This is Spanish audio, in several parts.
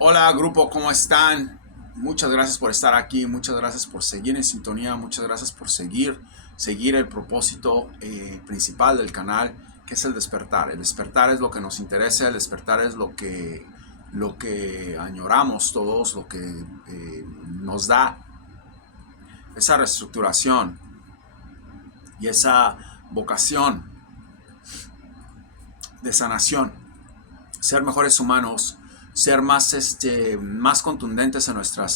Hola grupo, ¿cómo están? Muchas gracias por estar aquí, muchas gracias por seguir en sintonía, muchas gracias por seguir el propósito principal del canal, que es el despertar. El despertar es lo que nos interesa, el despertar es lo que añoramos todos, lo que nos da esa reestructuración y esa vocación de sanación, ser mejores humanos, ser más contundentes en nuestra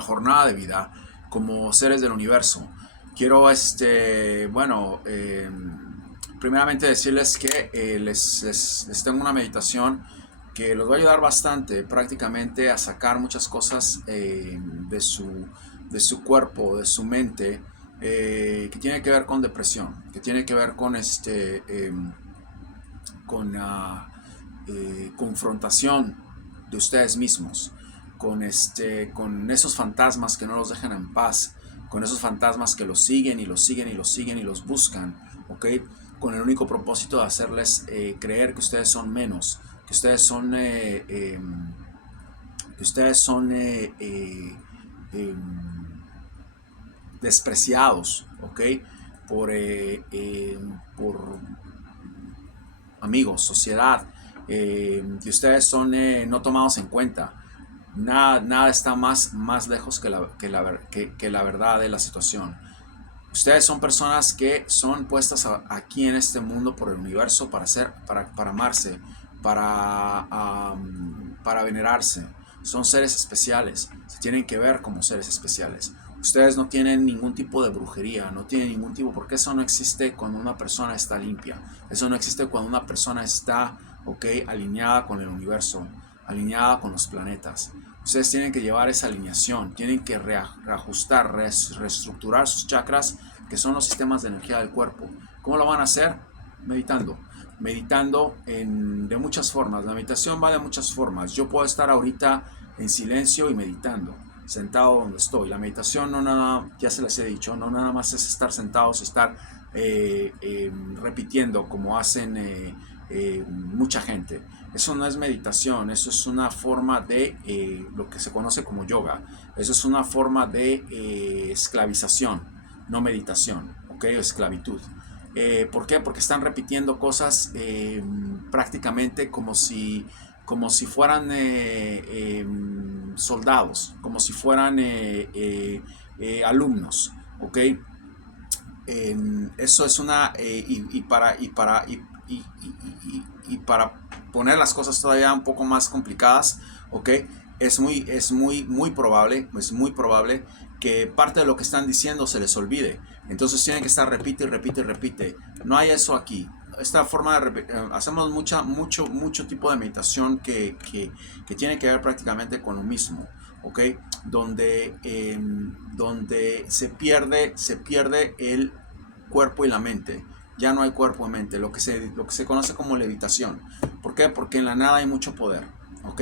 jornada de vida como seres del universo. Quiero, primeramente decirles que les tengo una meditación que los va a ayudar bastante prácticamente a sacar muchas cosas de su cuerpo, de su mente, que tiene que ver con depresión, que tiene que ver con confrontación de ustedes mismos, con esos fantasmas que no los dejan en paz, con esos fantasmas que los siguen y los siguen y los siguen y los buscan, ¿ok? Con el único propósito de hacerles creer que ustedes son menos, que ustedes son, que ustedes son despreciados, ¿ok? Por, por amigos, sociedad, que ustedes son no tomados en cuenta. Nada está más lejos que la verdad de la situación. Ustedes son personas que son puestas aquí en este mundo por el universo para amarse, para venerarse. Son seres especiales, se tienen que ver como seres especiales. Ustedes no tienen ningún tipo de brujería, no tienen ningún tipo, porque eso no existe cuando una persona está limpia. Eso no existe cuando una persona está, ok, alineada con el universo, alineada con los planetas. Ustedes tienen que llevar esa alineación, tienen que reajustar, reestructurar sus chakras, que son los sistemas de energía del cuerpo. ¿Cómo lo van a hacer? Meditando. Meditando de muchas formas. La meditación va de muchas formas. Yo puedo estar ahorita en silencio y meditando, sentado donde estoy. La meditación no nada, ya se les he dicho, no nada más es estar sentados, estar repitiendo como hacen mucha gente. Eso no es meditación, eso es una forma de lo que se conoce como yoga. Eso es una forma de esclavización, no meditación, ¿ok? O esclavitud. ¿Por qué? Porque están repitiendo cosas prácticamente como si fueran soldados, como si fueran alumnos, ¿ok? Eso es una y para poner las cosas todavía un poco más complicadas, ¿ok? Es muy probable que parte de lo que están diciendo se les olvide. Entonces tienen que estar repite y repite y repite. No hay eso aquí. Esta forma de hacemos mucho tipo de meditación que tiene que ver prácticamente con lo mismo, ¿ok? Donde se pierde el cuerpo y la mente. Ya no hay cuerpo y mente, lo que se conoce como levitación. ¿Por qué? Porque en la nada hay mucho poder. ¿Ok?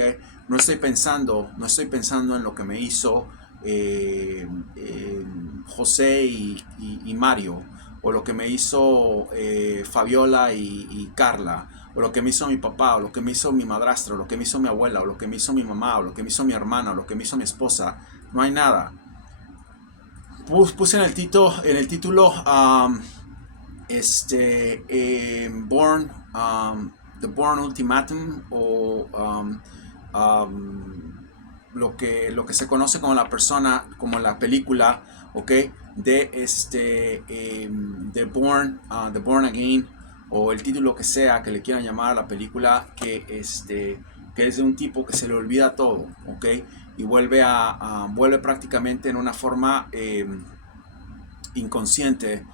No estoy pensando en lo que me hizo José y Mario, o lo que me hizo Fabiola y Carla, o lo que me hizo mi papá, o lo que me hizo mi madrastra, o lo que me hizo mi abuela, o lo que me hizo mi mamá, o lo que me hizo mi hermana, o lo que me hizo mi esposa. No hay nada. Puse en el título Born, The Born Ultimatum, o lo que se conoce como la persona, como la película, ¿ok? The Born Again, o el título que sea que le quieran llamar a la película, que es de un tipo que se le olvida todo, ¿ok? Y vuelve prácticamente en una forma inconsciente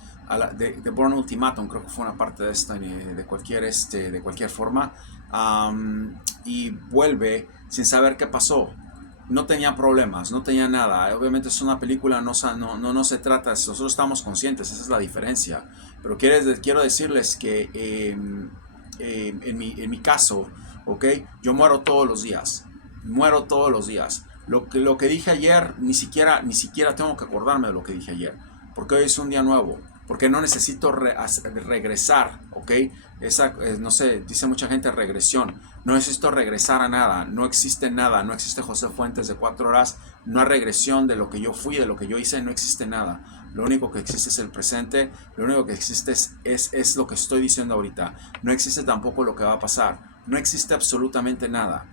de Born Ultimatum. Creo que fue una parte de esta, de cualquier forma, y vuelve sin saber qué pasó. No tenía problemas, no tenía nada. Obviamente es una película, no se trata, nosotros estamos conscientes, esa es la diferencia. Pero quiero decirles que en mi caso, ¿ok? Yo muero todos los días. Lo que dije ayer, ni siquiera tengo que acordarme de lo que dije ayer, porque hoy es un día nuevo, porque no necesito regresar, ¿ok? No sé, dice mucha gente regresión. No necesito regresar a nada, no existe nada, no existe José Fuentes de 4 horas, no hay regresión de lo que yo fui, de lo que yo hice, no existe nada. Lo único que existe es el presente, lo único que existe es lo que estoy diciendo ahorita. No existe tampoco lo que va a pasar, no existe absolutamente nada.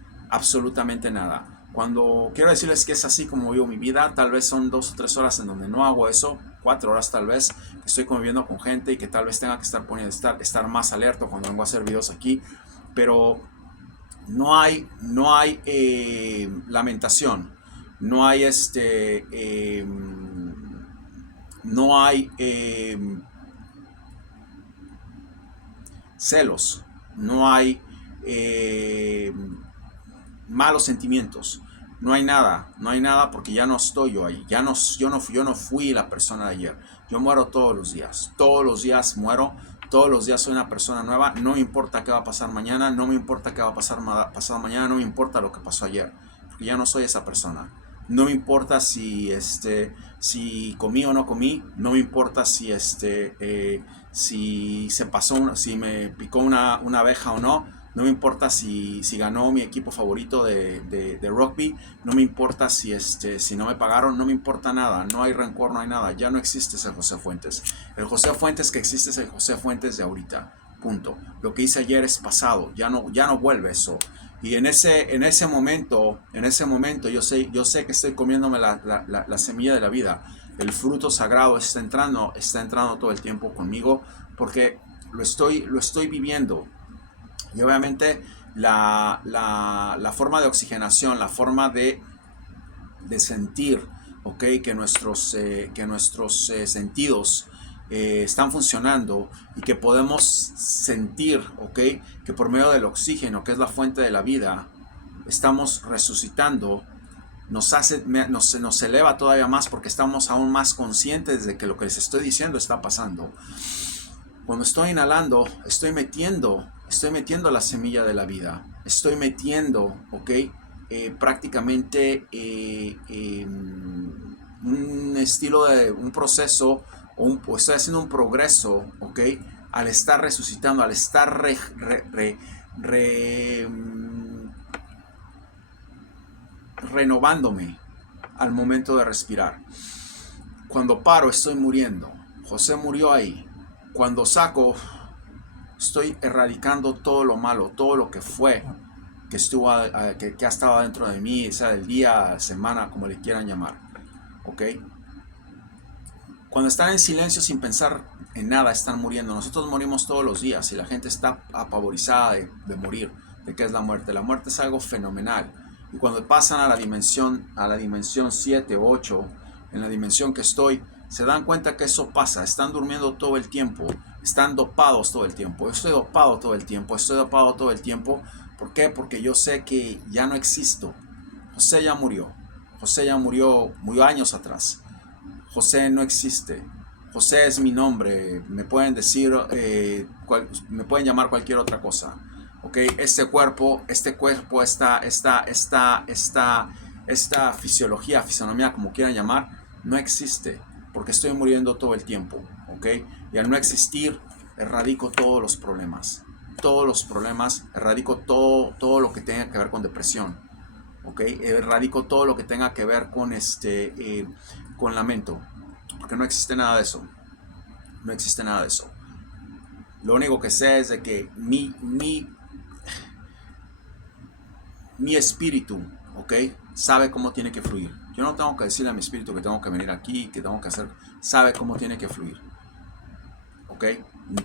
Cuando quiero decirles que es así como vivo mi vida, tal vez son 2 o 3 horas en donde no hago eso, 4 horas tal vez, que estoy conviviendo con gente y que tal vez tenga que estar más alerta cuando vengo a hacer videos aquí, pero no hay lamentación, no hay no hay celos, no hay malos sentimientos, no hay nada porque ya no estoy yo ahí, yo no fui la persona de ayer. Yo muero todos los días muero, todos los días soy una persona nueva. No me importa qué va a pasar mañana, no me importa qué va a pasar pasado mañana, no me importa lo que pasó ayer, porque ya no soy esa persona. No me importa si comí o no comí, no me importa si se pasó, si me picó una abeja o no. No me importa si ganó mi equipo favorito de rugby. No me importa si no me pagaron. No me importa nada. No hay rencor, no hay nada. Ya no existe ese José Fuentes. El José Fuentes que existe es el José Fuentes de ahorita. Punto. Lo que hice ayer es pasado. Ya no vuelve eso. Y en ese momento yo sé que estoy comiéndome la semilla de la vida. El fruto sagrado está entrando todo el tiempo conmigo porque lo estoy viviendo. Y obviamente la forma de oxigenación, la forma de sentir, ¿ok? Que nuestros sentidos están funcionando y que podemos sentir, ¿ok? Que por medio del oxígeno, que es la fuente de la vida, estamos resucitando. Nos eleva todavía más porque estamos aún más conscientes de que lo que les estoy diciendo está pasando. Cuando estoy inhalando, estoy metiendo la semilla de la vida. Estoy metiendo, ¿ok? Prácticamente un estilo de un proceso o estoy haciendo un progreso, ¿ok? Al estar resucitando, al estar renovándome al momento de respirar. Cuando paro, estoy muriendo. José murió ahí. Cuando saco, estoy erradicando todo lo malo, todo lo que fue, que ha estado dentro de mí, sea del día, semana, como le quieran llamar. ¿Ok? Cuando están en silencio sin pensar en nada, están muriendo. Nosotros morimos todos los días y la gente está apavorizada de morir, de qué es la muerte. La muerte es algo fenomenal. Y cuando pasan a la dimensión 7, 8, en la dimensión que estoy, se dan cuenta que eso pasa. Están durmiendo todo el tiempo, están dopados todo el tiempo. Yo estoy dopado todo el tiempo, ¿Por qué? Porque yo sé que ya no existo. José ya murió. Murió años atrás. José no existe. José es mi nombre. Me pueden decir, me pueden llamar cualquier otra cosa. ¿Ok? Este cuerpo, esta fisionomía, como quieran llamar, no existe. Porque estoy muriendo todo el tiempo. ¿Ok? Y al no existir, erradico todos los problemas. Erradico todo lo que tenga que ver con depresión. ¿Ok? Erradico todo lo que tenga que ver con lamento, porque no existe nada de eso. Lo único que sé es de que mi espíritu, ¿ok? Sabe cómo tiene que fluir. Yo no tengo que decirle a mi espíritu que tengo que venir aquí, que tengo que hacer. Sabe cómo tiene que fluir, ¿ok?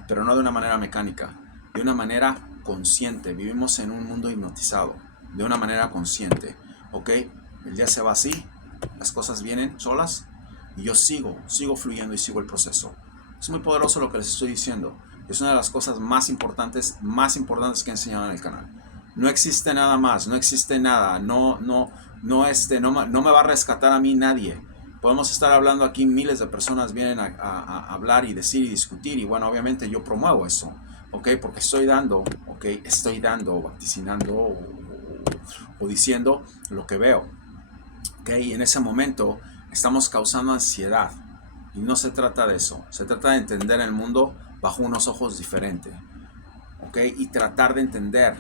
Pero no de una manera mecánica, de una manera consciente. Vivimos en un mundo hipnotizado, de una manera consciente, ¿ok? El día se va así, las cosas vienen solas y yo sigo fluyendo y sigo el proceso. Es muy poderoso lo que les estoy diciendo. Es una de las cosas más importantes que he enseñado en el canal. No existe nada más, no existe nada, no me va a rescatar a mí nadie. Podemos estar hablando aquí, miles de personas vienen a hablar y decir y discutir, y bueno, obviamente yo promuevo eso, ¿ok? Porque estoy dando, vaticinando o diciendo lo que veo, ¿ok? Y en ese momento estamos causando ansiedad, y no se trata de eso, se trata de entender el mundo bajo unos ojos diferentes, ¿ok? Y tratar de entender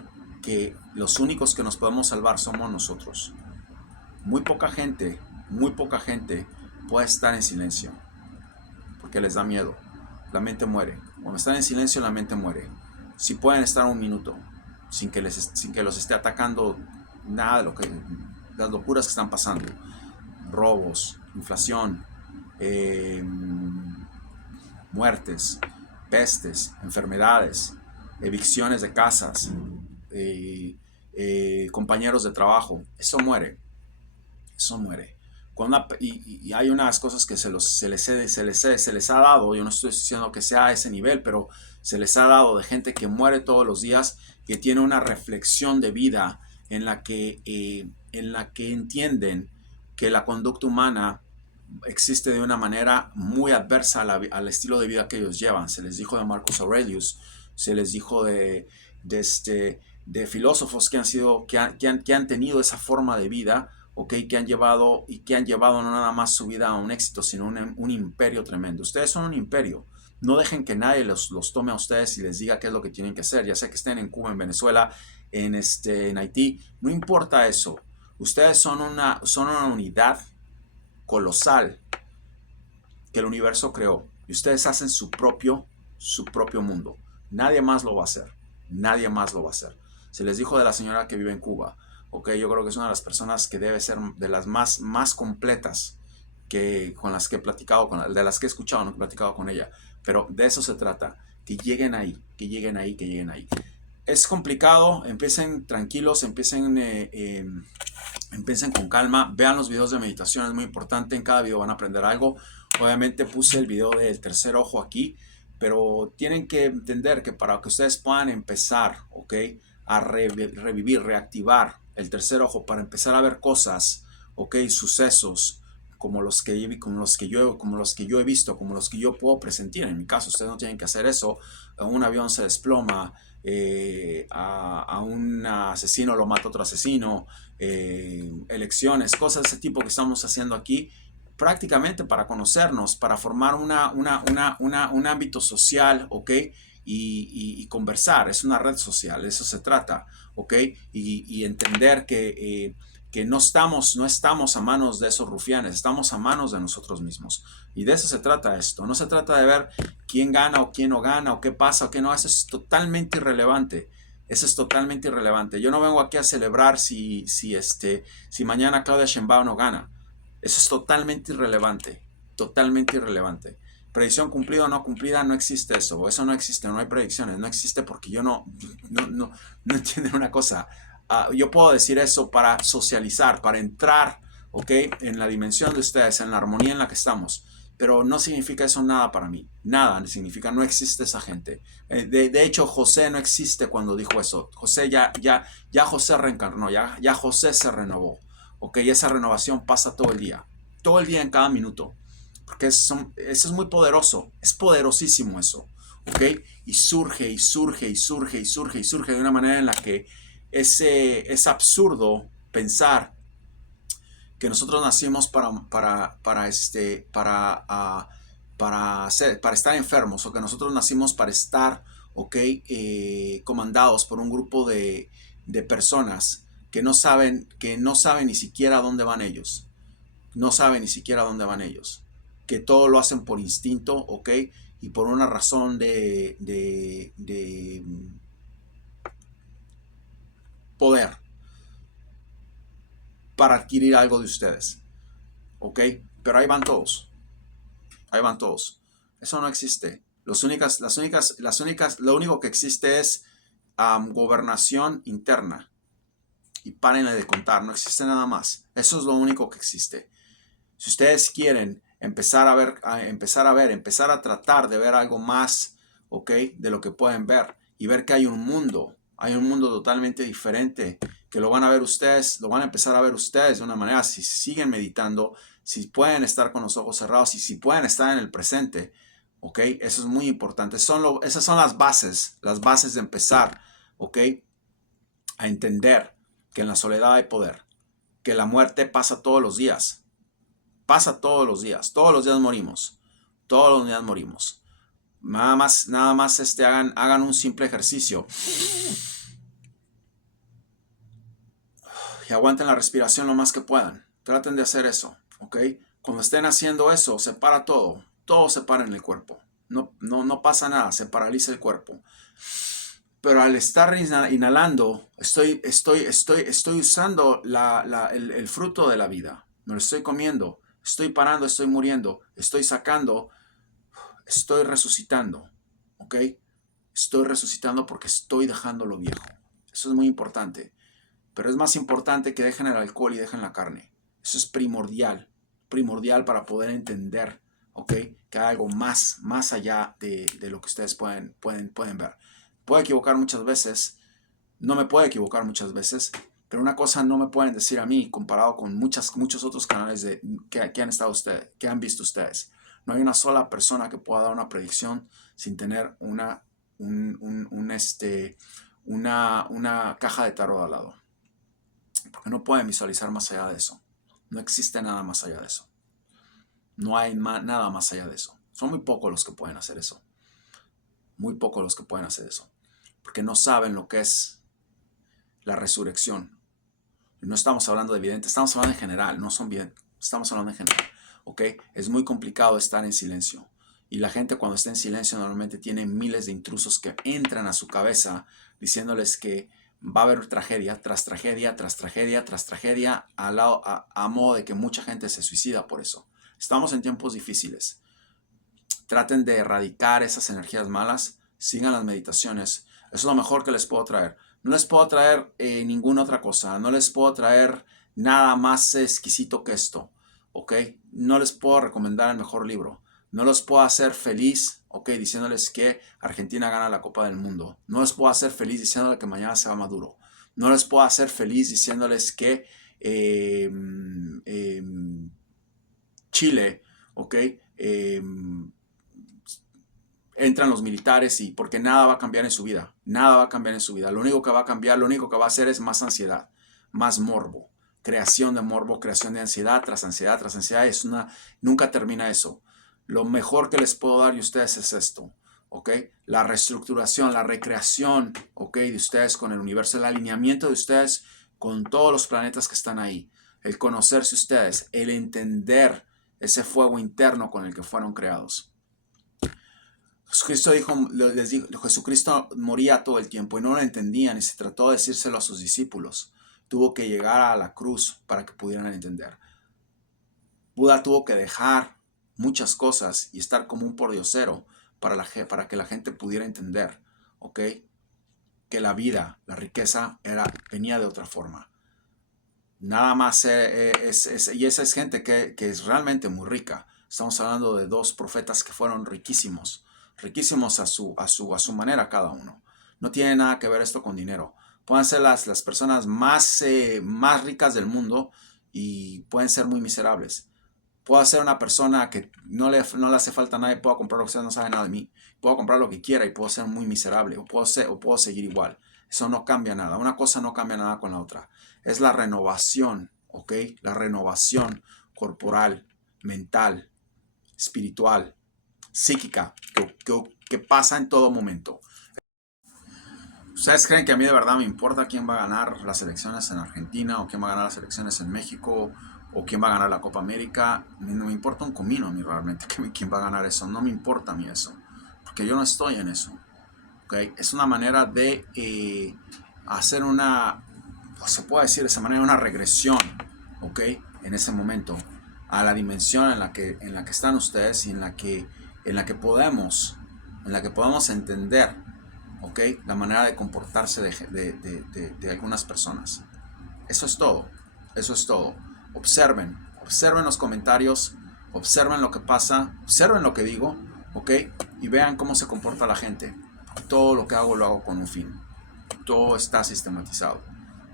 que los únicos que nos podemos salvar somos nosotros. Muy poca gente puede estar en silencio porque les da miedo. La mente muere. Cuando están en silencio, la mente muere. Si pueden estar un minuto sin que los esté atacando nada de las locuras que están pasando, robos, inflación, muertes, pestes, enfermedades, evicciones de casas, compañeros de trabajo, eso muere. Y hay unas cosas que se les ha dado. Yo no estoy diciendo que sea a ese nivel, pero se les ha dado de gente que muere todos los días, que tiene una reflexión de vida en la que entienden que la conducta humana existe de una manera muy adversa al estilo de vida que ellos llevan. Se les dijo de Marcus Aurelius, se les dijo de filósofos que han tenido esa forma de vida, okay, que han llevado no nada más su vida a un éxito, sino un imperio tremendo. Ustedes son un imperio. No dejen que nadie los tome a ustedes y les diga qué es lo que tienen que hacer, ya sea que estén en Cuba, en Venezuela, en Haití. No importa eso. Ustedes son una unidad colosal que el universo creó, y ustedes hacen su propio mundo. Nadie más lo va a hacer. Nadie más lo va a hacer. Se les dijo de la señora que vive en Cuba. Okay, yo creo que es una de las personas que debe ser de las más completas con las que he platicado, de las que he escuchado, no he platicado con ella. Pero de eso se trata. Que lleguen ahí, que lleguen ahí, que lleguen ahí. Es complicado, empiecen tranquilos, empiecen con calma, vean los videos de meditación, es muy importante, en cada video van a aprender algo. Obviamente puse el video del tercer ojo aquí, pero tienen que entender que para que ustedes puedan empezar, ¿ok?, a revivir, reactivar el tercer ojo, para empezar a ver cosas, ¿ok?, sucesos como los que yo he visto, como los que yo puedo presentir. En mi caso, ustedes no tienen que hacer eso. Un avión se desploma, a un asesino lo mata otro asesino, elecciones, cosas de ese tipo que estamos haciendo aquí, prácticamente para conocernos, para formar un ámbito social, ¿ok? Y conversar. Es una red social, de eso se trata, ¿ok? Y entender que no estamos a manos de esos rufianes, estamos a manos de nosotros mismos. Y de eso se trata esto. No se trata de ver quién gana o quién no gana, o qué pasa o qué no. Eso es totalmente irrelevante. Eso es totalmente irrelevante. Yo no vengo aquí a celebrar si mañana Claudia Sheinbaum no gana. Eso es totalmente irrelevante. Totalmente irrelevante. Predicción cumplida o no cumplida, no existe eso. Eso no existe, no hay predicciones. No existe porque yo no entienden una cosa. Yo puedo decir eso para socializar, para entrar, ¿ok?, en la dimensión de ustedes, en la armonía en la que estamos. Pero no significa eso nada para mí. Nada significa, no existe esa gente. De hecho, José no existe cuando dijo eso. José ya José reencarnó, ya José se renovó. ¿Ok? Y esa renovación pasa todo el día en cada minuto. Porque eso es muy poderoso. Es poderosísimo eso. ¿Ok? Y surge de una manera en la que es absurdo pensar que nosotros nacimos para estar enfermos, o que nosotros nacimos para estar, ¿okay?, comandados por un grupo de personas que no saben ni siquiera dónde van ellos. No saben ni siquiera dónde van ellos. Que todo lo hacen por instinto, ¿ok? Y por una razón de poder, para adquirir algo de ustedes, ¿ok? Pero ahí van todos. Eso no existe. Lo único que existe es gobernación interna. Y párenle de contar, no existe nada más. Eso es lo único que existe. Si ustedes quieren empezar a tratar de ver algo más, ¿ok?, de lo que pueden ver, y ver que hay un mundo totalmente diferente, que lo van a empezar a ver ustedes de una manera, si siguen meditando, si pueden estar con los ojos cerrados, y si pueden estar en el presente, ¿ok? Eso es muy importante. Esas son las bases de empezar, ¿ok?, a entender que en la soledad hay poder, que la muerte pasa todos los días. Todos los días morimos. Nada más hagan un simple ejercicio. Y aguanten la respiración lo más que puedan. Traten de hacer eso, ¿ok? Cuando estén haciendo eso, se para todo. Todo se para en el cuerpo. No pasa nada, se paraliza el cuerpo. Pero al estar inhalando, estoy usando el fruto de la vida. Me lo estoy comiendo. Estoy parando, estoy muriendo. Estoy sacando, estoy resucitando. ¿Ok? Estoy resucitando porque estoy dejando lo viejo. Eso es muy importante. Pero es más importante que dejen el alcohol y dejen la carne. Eso es primordial. Primordial para poder entender, ¿ok? Que hay algo más allá de lo que ustedes pueden ver. Puedo equivocar muchas veces. No me puedo equivocar muchas veces. Pero una cosa no me pueden decir a mí comparado con muchos otros canales que han estado ustedes, que han visto ustedes. No hay una sola persona que pueda dar una predicción sin tener una caja de tarot al lado. Porque no pueden visualizar más allá de eso. No existe nada más allá de eso. No hay nada más allá de eso. Son muy pocos los que pueden hacer eso. Muy pocos los que pueden hacer eso. Porque no saben lo que es la resurrección. No estamos hablando de videntes, estamos hablando en general. No son videntes, estamos hablando en general. ¿Ok? Es muy complicado estar en silencio. Y la gente cuando está en silencio normalmente tiene miles de intrusos que entran a su cabeza diciéndoles que va a haber tragedia tras tragedia, tras tragedia, tras tragedia, a modo de que mucha gente se suicida por eso. Estamos en tiempos difíciles. Traten de erradicar esas energías malas, sigan las meditaciones. Eso es lo mejor que les puedo traer. No les puedo traer ninguna otra cosa, no les puedo traer nada más exquisito que esto, ¿ok? No les puedo recomendar el mejor libro. No los puedo hacer feliz, ok, diciéndoles que Argentina gana la Copa del Mundo. No les puedo hacer feliz diciéndoles que mañana se va Maduro. No les puedo hacer feliz diciéndoles que Chile, ok, entran los militares y porque nada va a cambiar en su vida. Nada va a cambiar en su vida. Lo único que va a cambiar, lo único que va a hacer es más ansiedad, más morbo. Creación de morbo, creación de ansiedad tras ansiedad tras ansiedad. Nunca termina eso. Lo mejor que les puedo dar a ustedes es esto, ¿ok? La reestructuración, la recreación, ¿ok? De ustedes con el universo, el alineamiento de ustedes con todos los planetas que están ahí. El conocerse ustedes, el entender ese fuego interno con el que fueron creados. Jesucristo Jesucristo moría todo el tiempo y no lo entendían y se trató de decírselo a sus discípulos. Tuvo que llegar a la cruz para que pudieran entender. Buda tuvo que dejar muchas cosas y estar como un pordiosero para que la gente pudiera entender, ¿ok? Que la vida, la riqueza venía de otra forma. Nada más y esa es gente que es realmente muy rica. Estamos hablando de dos profetas que fueron riquísimos a su manera cada uno. No tiene nada que ver esto con dinero. Pueden ser las personas más ricas del mundo y pueden ser muy miserables. Puedo ser una persona que no le hace falta a nadie, puedo comprar lo que sea, no sabe nada de mí. Puedo comprar lo que quiera y puedo ser muy miserable o puedo seguir igual. Eso no cambia nada. Una cosa no cambia nada con la otra. Es la renovación, ¿ok? La renovación corporal, mental, espiritual, psíquica, que pasa en todo momento. ¿Ustedes creen que a mí de verdad me importa quién va a ganar las elecciones en Argentina o quién va a ganar las elecciones en México o quién va a ganar la Copa América? No me importa un comino a mí realmente quién va a ganar eso. No me importa a mí eso, porque yo no estoy en eso. ¿Okay? Es una manera de hacer se puede decir de esa manera, una regresión, ¿ok? En ese momento a la dimensión en la que están ustedes y en la que podemos entender, ¿ok? La manera de comportarse de algunas personas. Eso es todo. Observen los comentarios, observen lo que pasa, observen lo que digo, ¿ok? Y vean cómo se comporta la gente. Todo lo que hago lo hago con un fin. Todo está sistematizado,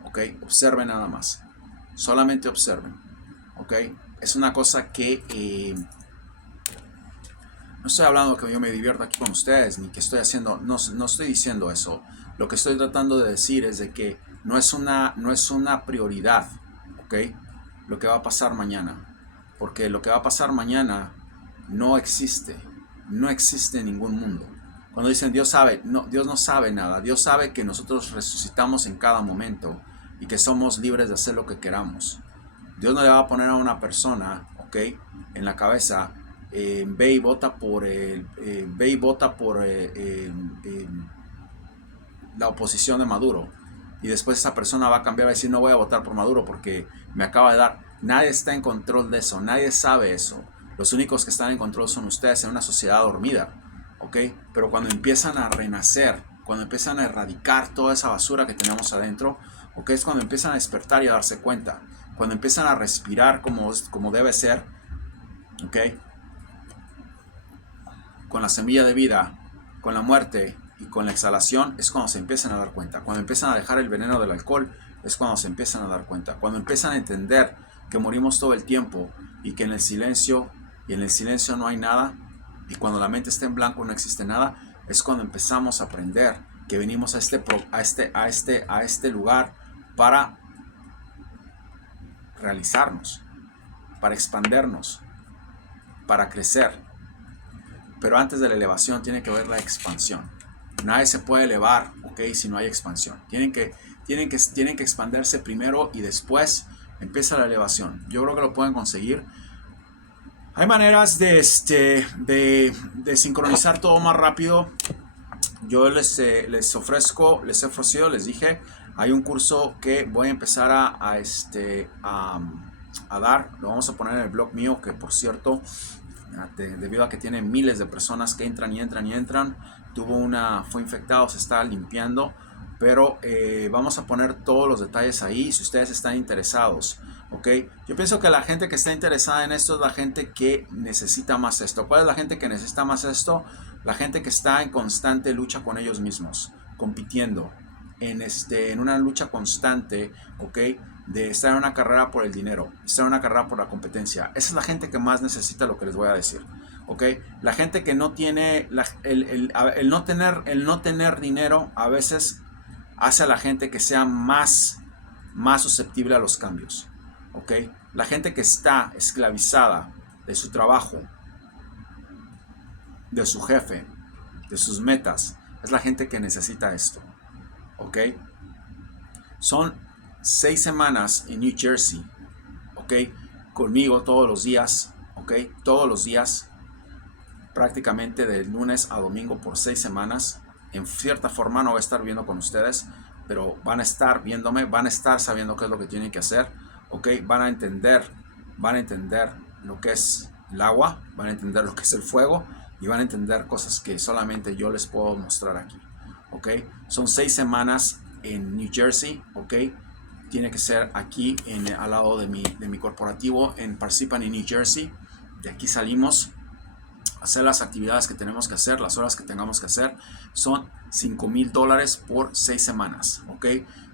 ¿ok? Observen nada más. Solamente observen, ¿ok? Es una cosa que no estoy hablando que yo me divierta aquí con ustedes, ni que estoy haciendo, no estoy diciendo eso. Lo que estoy tratando de decir es de que no es una prioridad, ¿ok? Lo que va a pasar mañana. Porque lo que va a pasar mañana no existe en ningún mundo. Cuando dicen Dios sabe, no, Dios no sabe nada. Dios sabe que nosotros resucitamos en cada momento y que somos libres de hacer lo que queramos. Dios no le va a poner a una persona, ¿ok?, en la cabeza, ve y vota por, la oposición de Maduro. Y después esa persona va a cambiar, va a decir, no voy a votar por Maduro porque me acaba de dar. Nadie está en control de eso, nadie sabe eso. Los únicos que están en control son ustedes en una sociedad dormida, ¿ok? Pero cuando empiezan a renacer, cuando empiezan a erradicar toda esa basura que tenemos adentro, ¿ok?, es cuando empiezan a despertar y a darse cuenta. Cuando empiezan a respirar como debe ser, ¿ok?, con la semilla de vida, con la muerte y con la exhalación, es cuando se empiezan a dar cuenta. Cuando empiezan a dejar el veneno del alcohol, es cuando se empiezan a dar cuenta. Cuando empiezan a entender que morimos todo el tiempo y que en el silencio no hay nada, y cuando la mente está en blanco no existe nada, es cuando empezamos a aprender que venimos a este lugar para realizarnos, para expandernos, para crecer. Pero antes de la elevación tiene que haber la expansión. Nadie se puede elevar, ¿ok?, si no hay expansión. Tienen que expandirse primero y después empieza la elevación. Yo creo que lo pueden conseguir. Hay maneras de sincronizar todo más rápido. Yo les he ofrecido, les dije, hay un curso que voy a empezar a dar. Lo vamos a poner en el blog mío, que por cierto, debido a que tiene miles de personas que entran, fue infectado, se está limpiando, pero vamos a poner todos los detalles ahí si ustedes están interesados, ¿ok? Yo pienso que la gente que está interesada en esto es la gente que necesita más esto. ¿Cuál es la gente que necesita más esto? La gente que está en constante lucha con ellos mismos, compitiendo, en una lucha constante, ¿ok?, de estar en una carrera por el dinero, estar en una carrera por la competencia. Esa es la gente que más necesita lo que les voy a decir, ¿ok? La gente que no tiene, el no tener dinero a veces hace a la gente que sea más susceptible a los cambios, ¿ok? La gente que está esclavizada de su trabajo, de su jefe, de sus metas, es la gente que necesita esto, ¿ok? Son 6 semanas en New Jersey, ¿ok?, conmigo todos los días, ¿ok?, todos los días, prácticamente de lunes a domingo por 6 semanas. En cierta forma no voy a estar viendo con ustedes, pero van a estar viéndome, van a estar sabiendo qué es lo que tienen que hacer, ¿ok? Van a entender lo que es el agua, van a entender lo que es el fuego y van a entender cosas que solamente yo les puedo mostrar aquí, ¿ok? Son 6 semanas en New Jersey, ¿ok? Tiene que ser aquí al lado de mi corporativo en Parsippany, New Jersey. De aquí salimos a hacer las actividades que tenemos que hacer, las horas que tengamos que hacer. Son $5,000 por 6 semanas, ¿ok?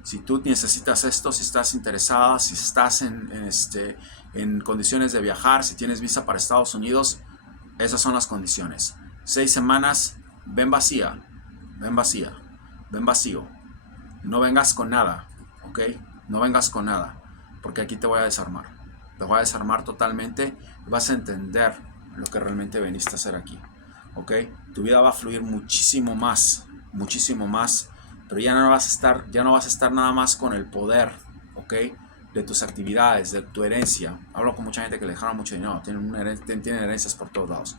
Si tú necesitas esto, si estás interesada, si estás en condiciones de viajar, si tienes visa para Estados Unidos, esas son las condiciones. 6 semanas, ven vacía, ven vacío. No vengas con nada, ¿ok? No vengas con nada, porque aquí te voy a desarmar. Te voy a desarmar totalmente y vas a entender lo que realmente veniste a hacer aquí, ¿ok? Tu vida va a fluir muchísimo más, pero ya no vas a estar nada más con el poder, ¿ok?, de tus actividades, de tu herencia. Hablo con mucha gente que le dejaron mucho dinero, tienen herencias por todos lados.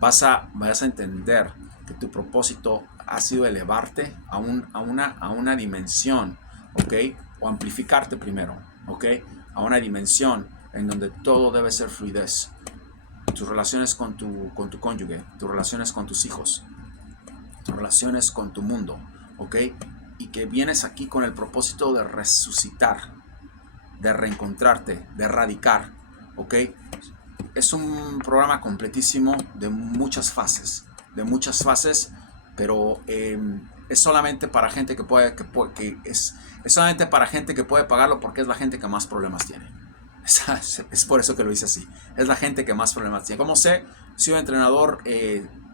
Vas a entender que tu propósito ha sido elevarte a una dimensión, ¿ok?, o amplificarte primero, ¿ok?, a una dimensión en donde todo debe ser fluidez. Tus relaciones con tu cónyuge, tus relaciones con tus hijos, tus relaciones con tu mundo, ¿ok? Y que vienes aquí con el propósito de resucitar, de reencontrarte, de erradicar, ¿ok? Es un programa completísimo de muchas fases, pero es solamente para gente es solamente para gente que puede pagarlo, porque es la gente que más problemas tiene. Es por eso que lo hice así. Es la gente que más problemas tiene. Como sé, he sido entrenador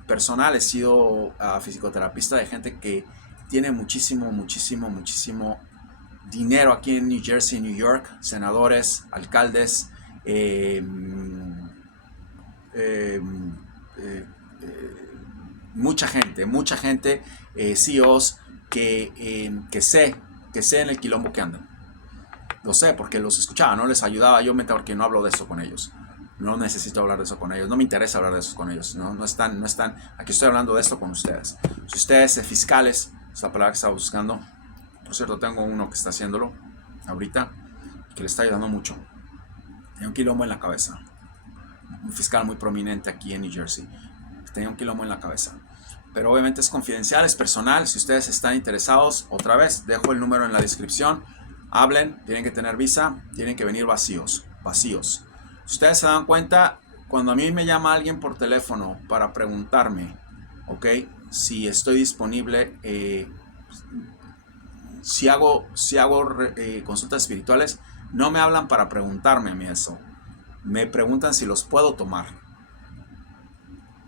personal, he sido fisioterapista de gente que tiene muchísimo dinero aquí en New Jersey, New York, senadores, alcaldes, mucha gente, CEOs que sé en el quilombo que andan. Lo sé porque los escuchaba, no les ayudaba yo porque no hablo de eso con ellos. No necesito hablar de eso con ellos, no me interesa hablar de eso con ellos. No están, aquí estoy hablando de esto con ustedes. Si ustedes fiscales, es la palabra que estaba buscando. Por cierto, tengo uno que está haciéndolo ahorita, que le está ayudando mucho. Tiene un quilombo en la cabeza. Un fiscal muy prominente aquí en New Jersey. Tenía un quilombo en la cabeza. Pero obviamente es confidencial, es personal. Si ustedes están interesados, otra vez, dejo el número en la descripción. Hablen, tienen que tener visa, tienen que venir vacíos. Si ustedes se dan cuenta, cuando a mí me llama alguien por teléfono para preguntarme, ok, si estoy disponible, si hago consultas espirituales, no me hablan para preguntarme a mí eso. Me preguntan si los puedo tomar.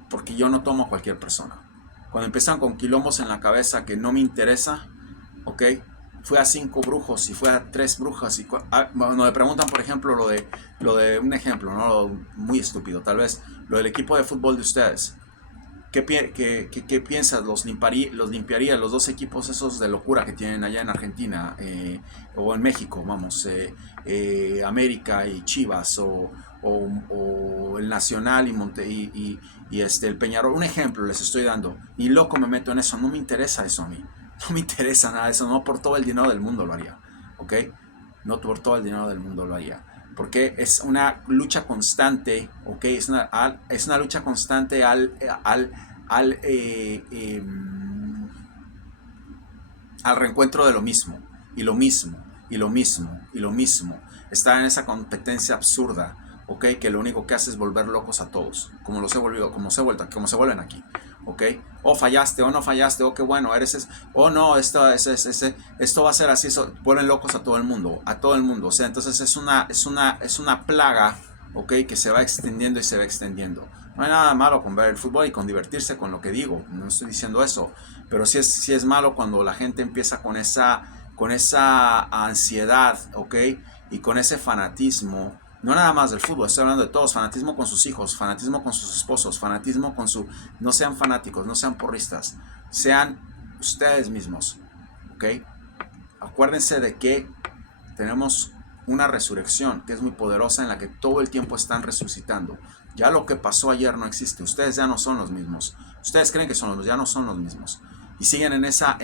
Porque yo no tomo a cualquier persona. Cuando empiezan con quilombos en la cabeza que no me interesa, ok, fui a 5 brujos y fui a 3 brujas y cuando me preguntan, por ejemplo, lo de un ejemplo, ¿no? Muy estúpido, tal vez, lo del equipo de fútbol de ustedes. ¿Qué piensas? ¿Los limpiaría los 2 equipos esos de locura que tienen allá en Argentina o en México, vamos, América y Chivas o el Nacional y el Peñarol? Un ejemplo les estoy dando. Ni loco me meto en eso, no me interesa eso a mí. No me interesa nada de eso, no por todo el dinero del mundo lo haría, ¿ok? No por todo el dinero del mundo lo haría. Porque es una lucha constante, ¿ok? Es una lucha constante al reencuentro de lo mismo, y lo mismo, y lo mismo, y lo mismo. Estar en esa competencia absurda, ¿ok? Que lo único que hace es volver locos a todos, como se vuelven aquí. ¿Ok? O fallaste, o no fallaste, o qué bueno, o no, esto va a ser así, vuelven locos a todo el mundo, o sea, entonces es una plaga, ¿ok? Que se va extendiendo y se va extendiendo. No hay nada malo con ver el fútbol y con divertirse con lo que digo, no estoy diciendo eso, pero sí es malo cuando la gente empieza con esa ansiedad, ¿ok? Y con ese fanatismo. No nada más del fútbol, estoy hablando de todos. Fanatismo con sus hijos, fanatismo con sus esposos, fanatismo con su... No sean fanáticos, no sean porristas. Sean ustedes mismos. ¿Ok? Acuérdense de que tenemos una resurrección que es muy poderosa en la que todo el tiempo están resucitando. Ya lo que pasó ayer no existe. Ustedes ya no son los mismos. Ustedes creen que son los mismos, ya no son los mismos. Y siguen en esa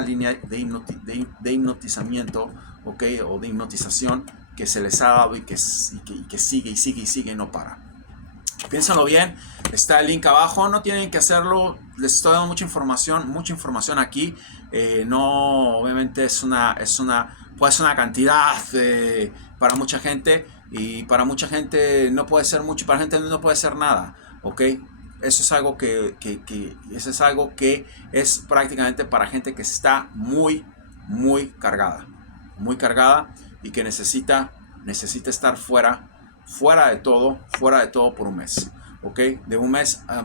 línea de hipnotizamiento, ¿ok? O de hipnotización que se les ha dado y que sigue y no para. Piénsenlo bien, está el link abajo, no tienen que hacerlo, les estoy dando mucha información aquí, no, obviamente es una cantidad para mucha gente, y para mucha gente no puede ser mucho, para gente no puede ser nada, ¿ok? Eso es algo que es prácticamente para gente que está muy cargada, y que necesita estar fuera de todo por un mes, ¿ok?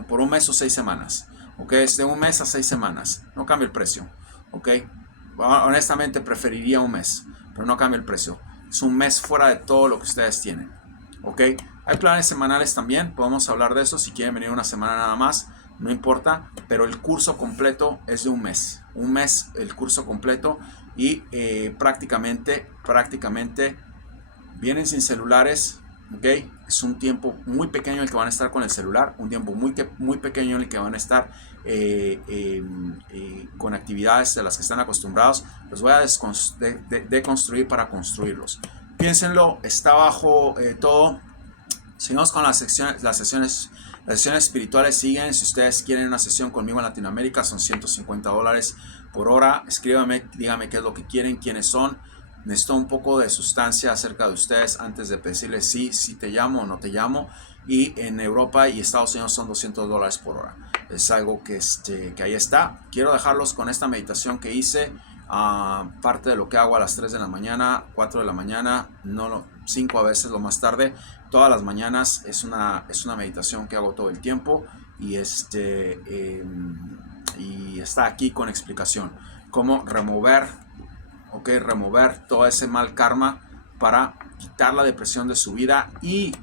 Por un mes o 6 semanas, ¿ok? Es de un mes a 6 semanas, no cambia el precio, ¿ok? Honestamente preferiría un mes, pero no cambia el precio. Es un mes fuera de todo lo que ustedes tienen, ¿ok? Hay planes semanales también, podemos hablar de eso. Si quieren venir una semana nada más, no importa, pero el curso completo es de un mes el curso completo, y prácticamente vienen sin celulares, ¿ok? Es un tiempo muy pequeño el que van a estar con el celular, un tiempo muy pequeño el que van a estar con actividades de las que están acostumbrados. Los voy a deconstruir para construirlos. Piénsenlo, está abajo todo. Seguimos con las sesiones espirituales siguen. Si ustedes quieren una sesión conmigo en Latinoamérica, son $150 por hora. Escríbame, díganme qué es lo que quieren, quiénes son. Necesito un poco de sustancia acerca de ustedes antes de decirles si te llamo o no te llamo. Y en Europa y Estados Unidos son $200 por hora. Es algo que ahí está. Quiero dejarlos con esta meditación que hice. Parte de lo que hago a las 3 de la mañana, 4 de la mañana, 5 a veces lo más tarde. Todas las mañanas es una meditación que hago todo el tiempo. Y está aquí con explicación. Cómo remover todo ese mal karma para quitar la depresión de su vida, y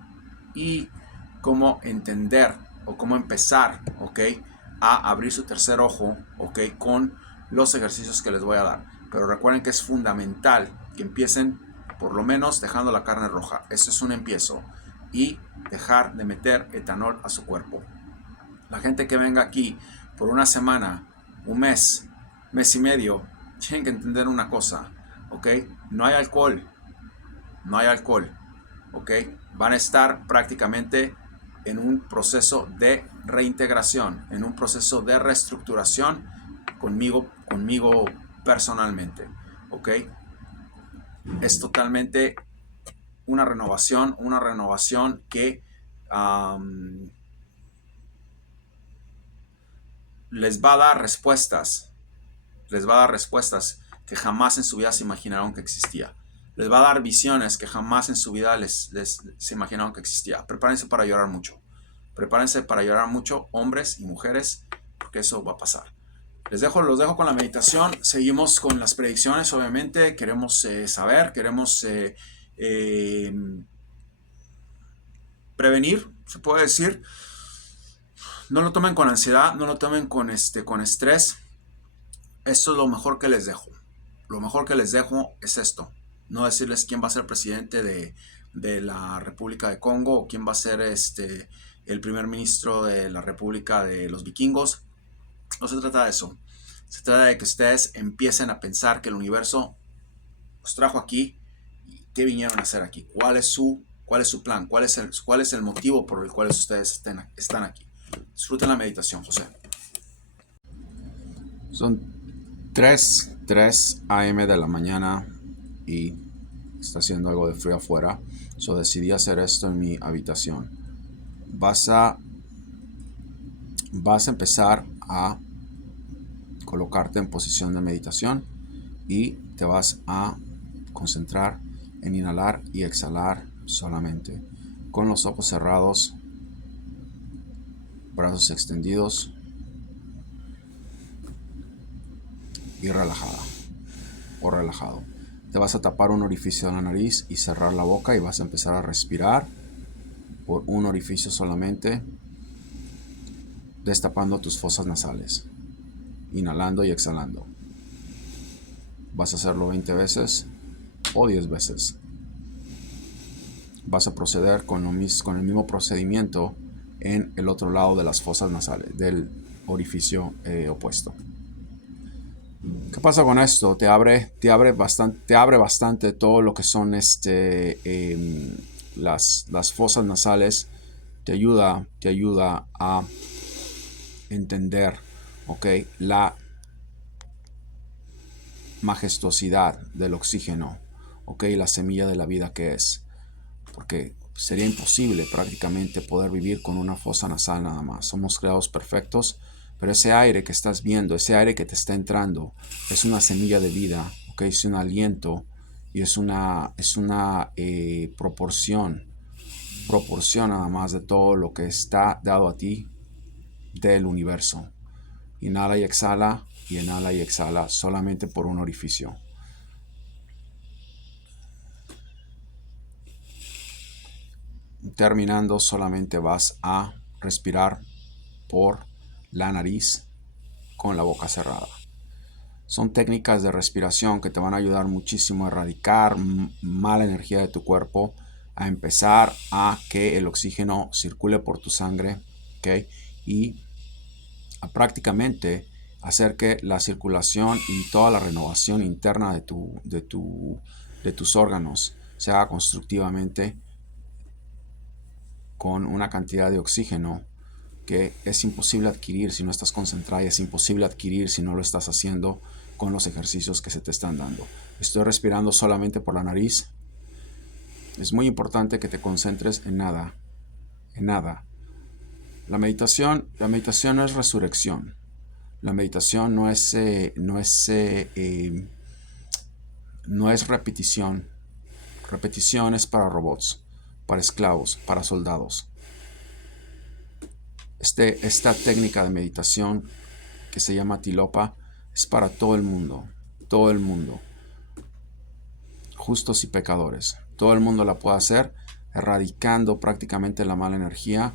cómo entender o cómo empezar, a abrir su tercer ojo, con los ejercicios que les voy a dar. Pero recuerden que es fundamental que empiecen por lo menos dejando la carne roja. Eso es un empiezo. Y dejar de meter etanol a su cuerpo. La gente que venga aquí por una semana, un mes, mes y medio, tienen que entender una cosa, ¿ok? No hay alcohol, no hay alcohol, ¿ok? Van a estar prácticamente en un proceso de reintegración, en un proceso de reestructuración conmigo personalmente, ¿ok? Es totalmente una renovación que les va a dar respuestas, que jamás en su vida se imaginaron que existía. Les va a dar visiones que jamás en su vida se imaginaron que existía. Prepárense para llorar mucho. Prepárense para llorar mucho, hombres y mujeres, porque eso va a pasar. Los dejo con la meditación. Seguimos con las predicciones, obviamente. Queremos saber, queremos prevenir, se puede decir. No lo tomen con ansiedad, no lo tomen con estrés. Esto es lo mejor que les dejo. Lo mejor que les dejo es esto. No decirles quién va a ser presidente de la República de Congo o quién va a ser el primer ministro de la República de los Vikingos. No se trata de eso. Se trata de que ustedes empiecen a pensar que el universo los trajo aquí y qué vinieron a hacer aquí. ¿Cuál es su plan? ¿Cuál es el motivo por el cual ustedes están aquí? Disfruten la meditación, José. Son 3 a.m. de la mañana y está haciendo algo de frío afuera. So decidí hacer esto en mi habitación. Vas a empezar a colocarte en posición de meditación y te vas a concentrar en inhalar y exhalar solamente. Con los ojos cerrados, brazos extendidos y relajada o relajado. Te vas a tapar un orificio de la nariz y cerrar la boca y vas a empezar a respirar por un orificio solamente, destapando tus fosas nasales, inhalando y exhalando. Vas a hacerlo 20 veces o 10 veces. Vas a proceder con el mismo procedimiento en el otro lado de las fosas nasales, del orificio opuesto. ¿Qué pasa con esto? Te abre bastante todo lo que son las fosas nasales. Te ayuda a entender, ¿okay?, la majestuosidad del oxígeno, ¿okay?, la semilla de la vida que es. Porque sería imposible prácticamente poder vivir con una fosa nasal nada más. Somos creados perfectos, pero ese aire que estás viendo, ese aire que te está entrando, es una semilla de vida, ¿okay? Es un aliento y es una proporción nada más de todo lo que está dado a ti del universo. Inhala y exhala solamente por un orificio. Terminando, solamente vas a respirar por la nariz con la boca cerrada. Son técnicas de respiración que te van a ayudar muchísimo a erradicar mala energía de tu cuerpo, a empezar a que el oxígeno circule por tu sangre, ¿okay?, y a prácticamente hacer que la circulación y toda la renovación interna de tus órganos se haga constructivamente con una cantidad de oxígeno que es imposible adquirir si no estás concentrado, y es imposible adquirir si no lo estás haciendo con los ejercicios que se te están dando. Estoy respirando solamente por la nariz. Es muy importante que te concentres en nada. La meditación no es resurrección. La meditación no es repetición. Repetición es para robots, para esclavos, para soldados. Esta técnica de meditación que se llama Tilopa es para todo el mundo, justos y pecadores. Todo el mundo la puede hacer, erradicando prácticamente la mala energía,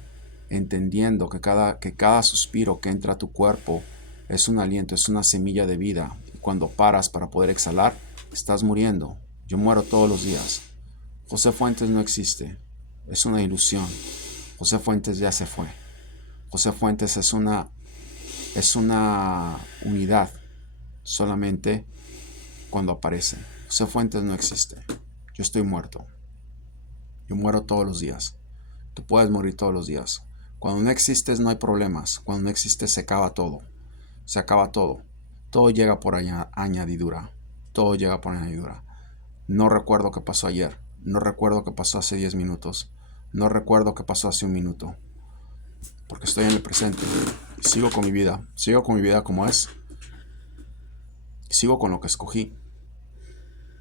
entendiendo que cada suspiro que entra a tu cuerpo es un aliento, es una semilla de vida. Y cuando paras para poder exhalar, estás muriendo. Yo muero todos los días. José Fuentes no existe. Es una ilusión. José Fuentes ya se fue. José Fuentes es una unidad solamente cuando aparece. José Fuentes no existe. Yo estoy muerto. Yo muero todos los días. Tú puedes morir todos los días. Cuando no existes no hay problemas. Cuando no existes se acaba todo. Se acaba todo. Todo llega por añadidura. Todo llega por añadidura. No recuerdo qué pasó ayer. No recuerdo qué pasó hace 10 minutos. No recuerdo qué pasó hace un minuto. Porque estoy en el presente. Sigo con mi vida. Sigo con mi vida como es. Sigo con lo que escogí.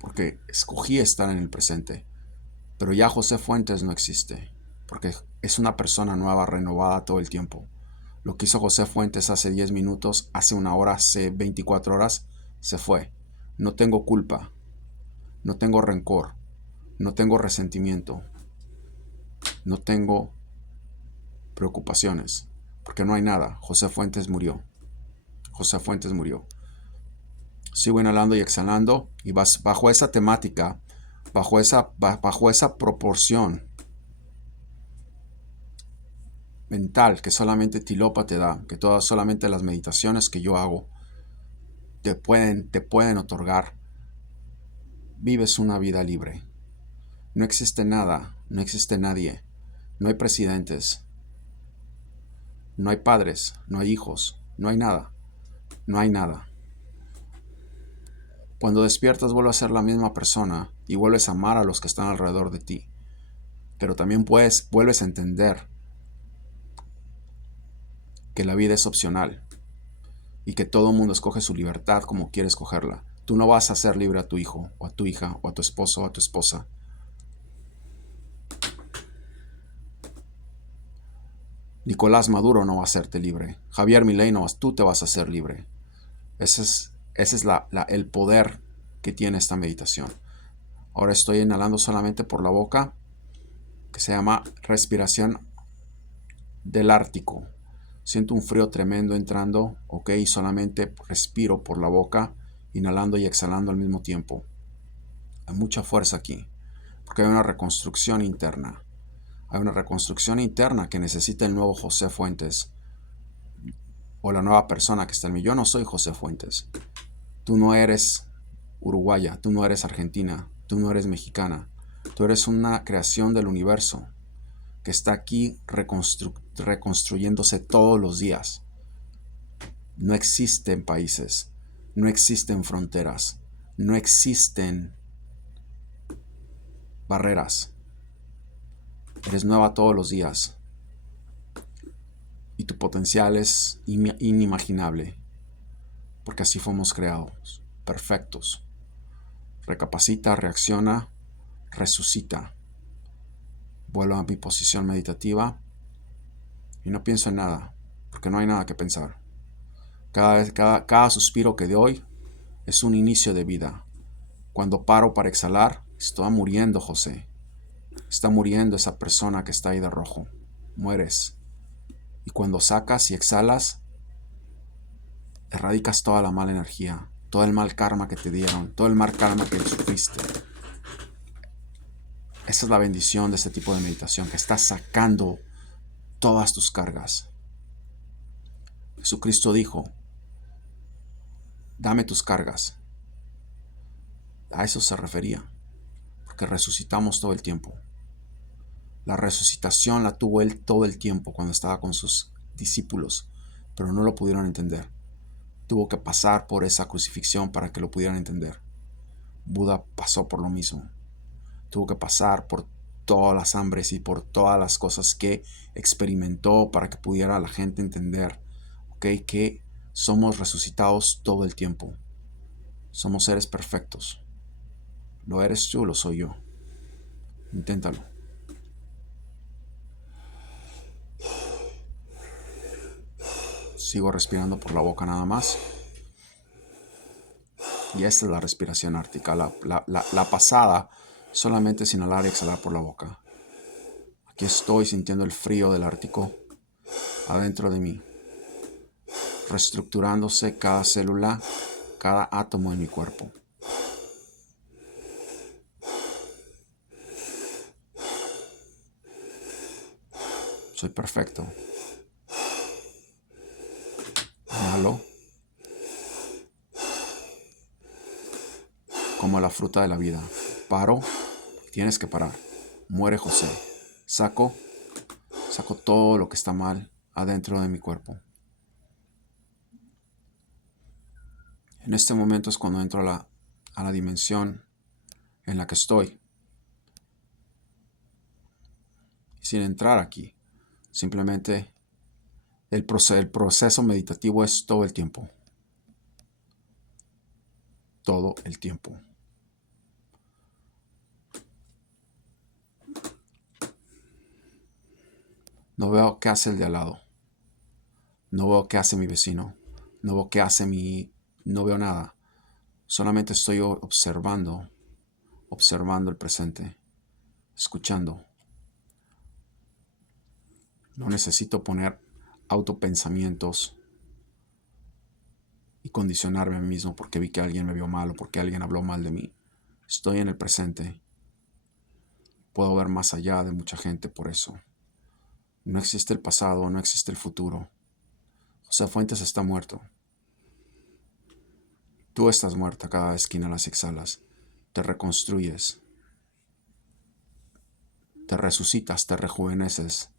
Porque escogí estar en el presente. Pero ya José Fuentes no existe. Porque es una persona nueva, renovada todo el tiempo. Lo que hizo José Fuentes hace 10 minutos, hace una hora, hace 24 horas, se fue. No tengo culpa. No tengo rencor. No tengo resentimiento. No tengo preocupaciones. Porque no hay nada. José Fuentes murió. José Fuentes murió. Sigo inhalando y exhalando. Y bajo esa temática, bajo esa proporción mental que solamente Tilopa te da, que todas solamente las meditaciones que yo hago te pueden otorgar, vives una vida libre. No existe nada, no existe nadie, no hay presidentes, no hay padres, no hay hijos, no hay nada, no hay nada. Cuando despiertas vuelves a ser la misma persona y vuelves a amar a los que están alrededor de ti, pero también vuelves a entender que la vida es opcional y que todo el mundo escoge su libertad como quiere escogerla. Tú no vas a hacer libre a tu hijo, o a tu hija, o a tu esposo, o a tu esposa. Nicolás Maduro no va a hacerte libre. Javier Milei no, tú te vas a hacer libre. Ese es el poder que tiene esta meditación. Ahora estoy inhalando solamente por la boca, que se llama respiración del Ártico. Siento un frío tremendo entrando, ok, solamente respiro por la boca, inhalando y exhalando al mismo tiempo. Hay mucha fuerza aquí, porque hay una reconstrucción interna. Hay una reconstrucción interna que necesita el nuevo José Fuentes, o la nueva persona que está en mí. Yo no soy José Fuentes. Tú no eres uruguaya, tú no eres argentina, tú no eres mexicana. Tú eres una creación del universo que está aquí reconstruyéndose todos los días. No existen países, no existen fronteras, no existen barreras. Eres nueva todos los días y tu potencial es inimaginable, porque así fuimos creados, perfectos. Recapacita, reacciona, resucita. Vuelvo a mi posición meditativa y no pienso en nada, porque no hay nada que pensar. Cada suspiro que doy es un inicio de vida. Cuando paro para exhalar, está muriendo José. Está muriendo esa persona que está ahí de rojo. Mueres. Y cuando sacas y exhalas, erradicas toda la mala energía, todo el mal karma que te dieron, todo el mal karma que sufriste. Esa es la bendición de este tipo de meditación, que estás sacando todas tus cargas. Jesucristo dijo, dame tus cargas. A eso se refería, porque resucitamos todo el tiempo. La resucitación la tuvo él todo el tiempo cuando estaba con sus discípulos, pero no lo pudieron entender. Tuvo que pasar por esa crucifixión para que lo pudieran entender. Buda pasó por lo mismo. Tuvo que pasar por todas las hambres y por todas las cosas que experimentó para que pudiera la gente entender, ¿okay?, que somos resucitados todo el tiempo. Somos seres perfectos. Lo eres tú, lo soy yo. Inténtalo. Sigo respirando por la boca nada más. Y esta es la respiración ártica. La pasada solamente es inhalar y exhalar por la boca. Aquí estoy sintiendo el frío del Ártico adentro de mí, reestructurándose cada célula, cada átomo en mi cuerpo. Soy perfecto. Inhalo. Como la fruta de la vida. Paro. Tienes que parar. Muere José. Saco todo lo que está mal adentro de mi cuerpo. En este momento es cuando entro a la dimensión en la que estoy. Sin entrar aquí. Simplemente el proceso meditativo es todo el tiempo. Todo el tiempo. No veo qué hace el de al lado. No veo qué hace mi vecino. No veo qué hace No veo nada. Solamente estoy observando el presente, escuchando. No necesito poner autopensamientos y condicionarme a mí mismo porque vi que alguien me vio mal o porque alguien habló mal de mí. Estoy en el presente. Puedo ver más allá de mucha gente por eso. No existe el pasado, no existe el futuro. José Fuentes está muerto. Tú estás muerta cada vez que inhalas y exhalas. Te reconstruyes. Te resucitas, te rejuveneces,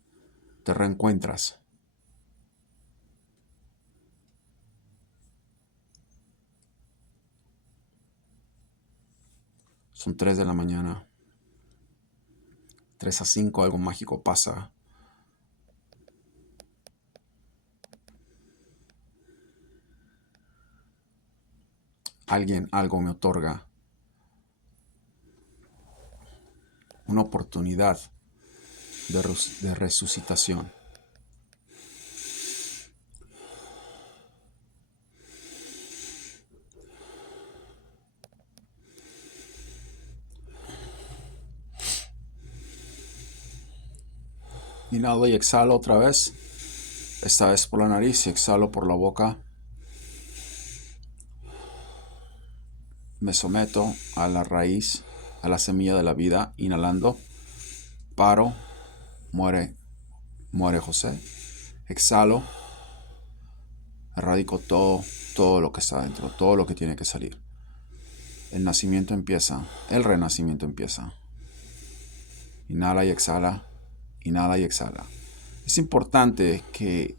te reencuentras. Son 3 de la mañana. 3 a 5 algo mágico pasa. Algo me otorga una oportunidad de resucitación. Inhalo y exhalo otra vez. Esta vez por la nariz y exhalo por la boca. Me someto a la raíz, a la semilla de la vida, inhalando. Paro. Muere José. Exhalo. Erradico todo lo que está dentro, todo lo que tiene que salir. El nacimiento empieza, el renacimiento empieza. Inhala y exhala, inhala y exhala. Es importante que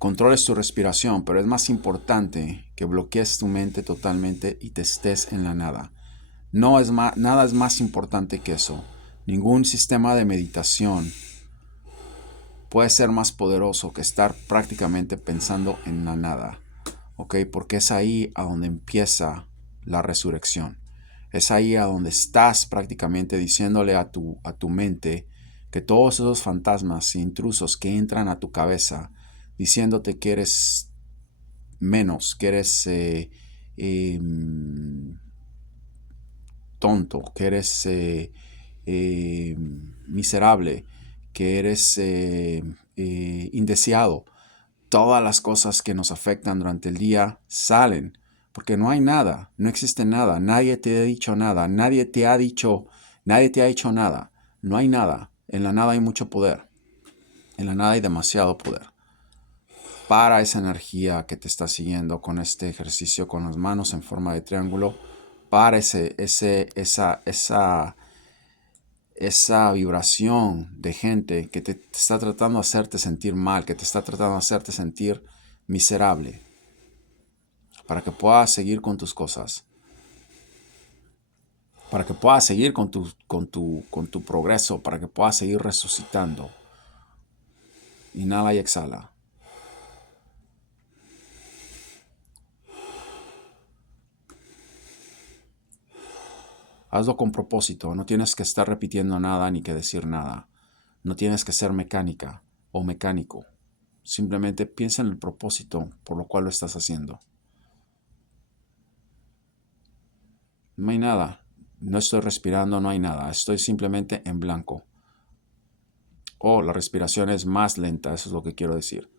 controles tu respiración, pero es más importante que bloquees tu mente totalmente y te estés en la nada. Nada es más importante que eso. Ningún sistema de meditación puede ser más poderoso que estar prácticamente pensando en la nada. ¿Ok? Porque es ahí a donde empieza la resurrección. Es ahí a donde estás prácticamente diciéndole a tu mente que todos esos fantasmas e intrusos que entran a tu cabeza diciéndote que eres menos, que eres tonto, que eres miserable, que eres indeseado. Todas las cosas que nos afectan durante el día salen, porque no hay nada, no existe nada, nadie te ha dicho nada, nadie te ha hecho nada, no hay nada, en la nada hay mucho poder, en la nada hay demasiado poder. Para esa energía que te está siguiendo con este ejercicio con las manos en forma de triángulo, para esa vibración de gente que te está tratando de hacerte sentir mal, que te está tratando de hacerte sentir miserable, para que puedas seguir con tus cosas, para que puedas seguir con tu progreso, para que puedas seguir resucitando. Inhala y exhala. Hazlo con propósito, no tienes que estar repitiendo nada ni que decir nada. No tienes que ser mecánica o mecánico. Simplemente piensa en el propósito por lo cual lo estás haciendo. No hay nada. No estoy respirando, no hay nada. Estoy simplemente en blanco. La respiración es más lenta, eso es lo que quiero decir.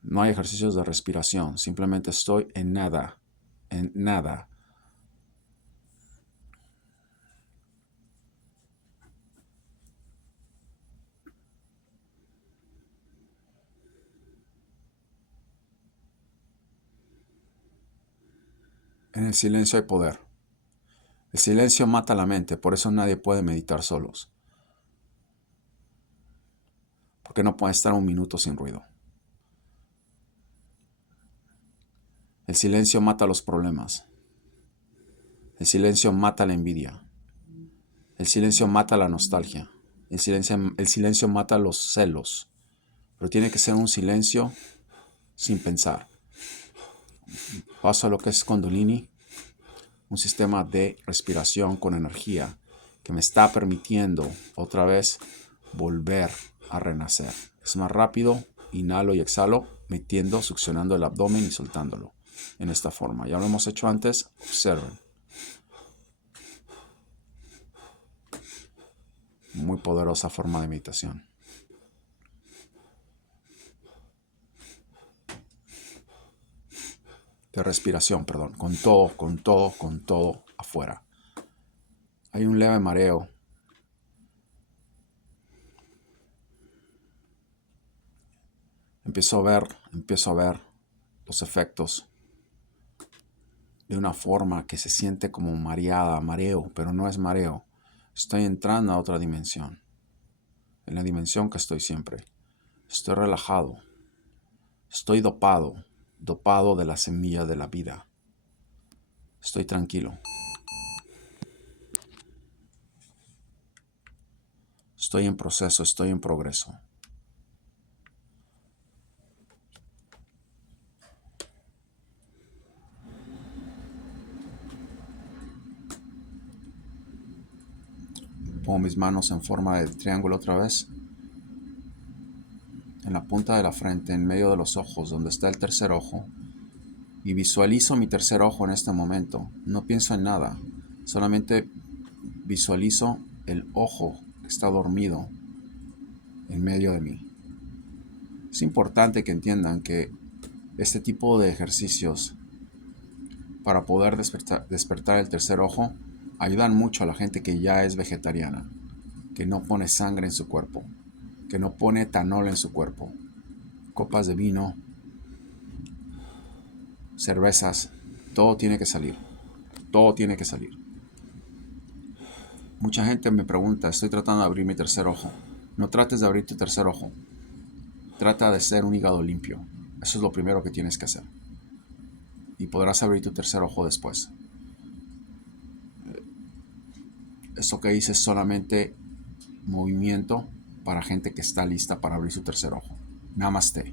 No hay ejercicios de respiración, simplemente estoy en nada. En nada. En el silencio hay poder. El silencio mata la mente, por eso nadie puede meditar solos. Porque no puede estar un minuto sin ruido. El silencio mata los problemas. El silencio mata la envidia. El silencio mata la nostalgia. El silencio mata los celos. Pero tiene que ser un silencio sin pensar. Paso a lo que es Kundalini, un sistema de respiración con energía que me está permitiendo otra vez volver a renacer. Es más rápido, inhalo y exhalo, metiendo, succionando el abdomen y soltándolo en esta forma. Ya lo hemos hecho antes, observen. Muy poderosa forma de meditación. De respiración, perdón, con todo afuera. Hay un leve mareo. Empiezo a ver los efectos de una forma que se siente como mareada, mareo, pero no es mareo. Estoy entrando a otra dimensión, en la dimensión que estoy siempre. Estoy relajado, estoy dopado de la semilla de la vida. Estoy tranquilo. Estoy en proceso, estoy en progreso. Pongo mis manos en forma de triángulo otra vez. En la punta de la frente, en medio de los ojos, donde está el tercer ojo. Y visualizo mi tercer ojo en este momento. No pienso en nada. Solamente visualizo el ojo que está dormido en medio de mí. Es importante que entiendan que este tipo de ejercicios para poder despertar el tercer ojo ayudan mucho a la gente que ya es vegetariana, que no pone sangre en su cuerpo, que no pone etanol en su cuerpo, copas de vino, cervezas, todo tiene que salir, todo tiene que salir. Mucha gente me pregunta, estoy tratando de abrir mi tercer ojo. No trates de abrir tu tercer ojo, trata de ser un hígado limpio, eso es lo primero que tienes que hacer. Y podrás abrir tu tercer ojo después. Esto que hice es solamente movimiento para gente que está lista para abrir su tercer ojo. Namaste.